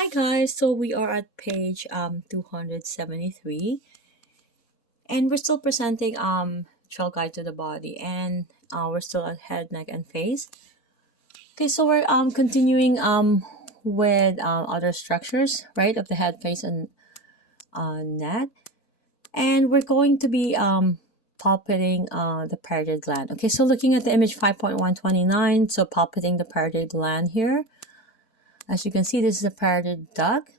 Hi guys, so we are at page 273 and we're still presenting trail guide to the body, and we're still at head, neck and face. Okay, so we're continuing with other structures, right, of the head, face and neck, and we're going to be palpating the parotid gland. Okay, so looking at the image 5.129, so palpating the parotid gland here. As you can see, this is a parotid duct,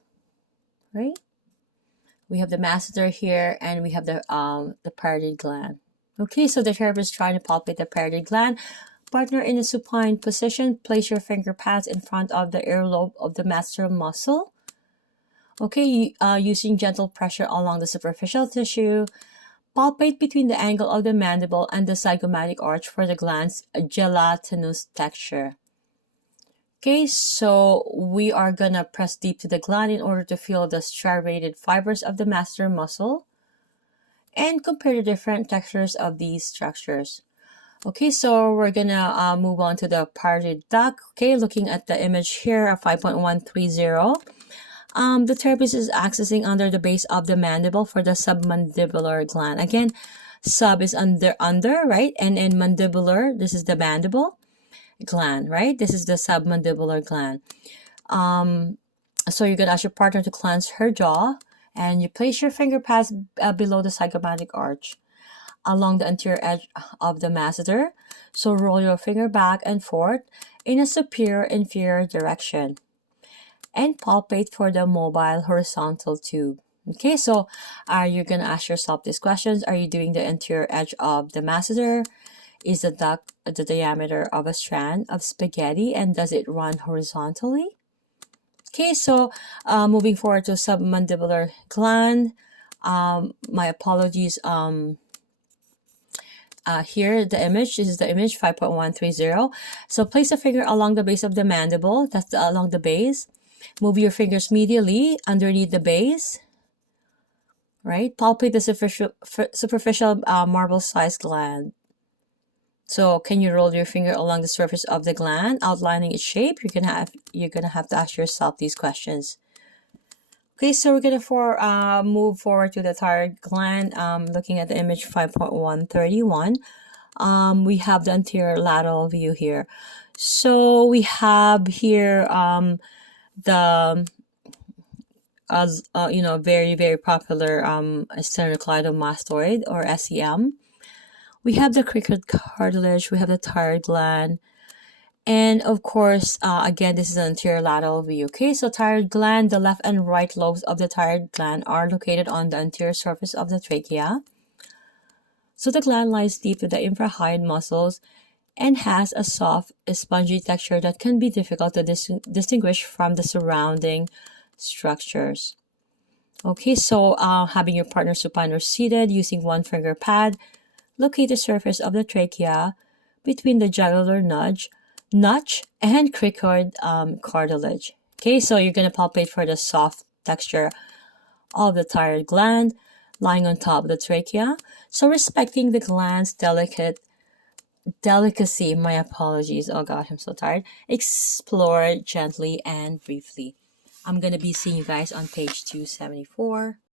right? We have the masseter here, and we have the parotid gland. Okay, so the therapist is trying to palpate the parotid gland. Partner in a supine position. Place your finger pads in front of the earlobe of the masseter muscle. Okay, using gentle pressure along the superficial tissue. Palpate between the angle of the mandible and the zygomatic arch for the gland's gelatinous texture. Okay, so we are gonna press deep to the gland in order to feel the striated fibers of the masseter muscle and compare the different textures of these structures. Okay, so we're gonna move on to the parotid duct. Okay, looking at the image here of 5.130. The therapist is accessing under the base of the mandible for the submandibular gland. Again, sub is under, right? And in mandibular, this is the mandible gland, right? This is the submandibular gland. So you're gonna ask your partner to cleanse her jaw, and you place your finger pads below the zygomatic arch along the anterior edge of the masseter. So roll your finger back and forth in a superior inferior direction and palpate for the mobile horizontal tube. Okay, so you're gonna ask yourself these questions. Are you doing the anterior edge of the masseter? Is the duct the diameter of a strand of spaghetti, and does it run horizontally? Okay, so moving forward to submandibular gland. My apologies. Here the image. This is the image 5.130. So place a finger along the base of the mandible. That's along the base. Move your fingers medially underneath the base. Right. Palpate the superficial marble-sized gland. So can you roll your finger along the surface of the gland, outlining its shape? You're gonna have to ask yourself these questions. Okay, so we're gonna move forward to the thyroid gland. Looking at the image 5.131, we have the anterior lateral view here. So we have here the very popular sternocleidomastoid, or SEM. We have the cricoid cartilage, we have the thyroid gland, and of course, again, this is an anterior lateral view. Okay, so thyroid gland, the left and right lobes of the thyroid gland are located on the anterior surface of the trachea. So the gland lies deep to the infrahyoid muscles and has a soft, spongy texture that can be difficult to distinguish from the surrounding structures. Okay, so having your partner supine or seated, using one finger pad, locate the surface of the trachea between the jugular notch and cricoid cartilage. Okay, so you're going to palpate for the soft texture of the thyroid gland lying on top of the trachea. So respecting the gland's delicacy, my apologies, oh gosh, I'm so tired. Explore gently and briefly. I'm going to be seeing you guys on page 274.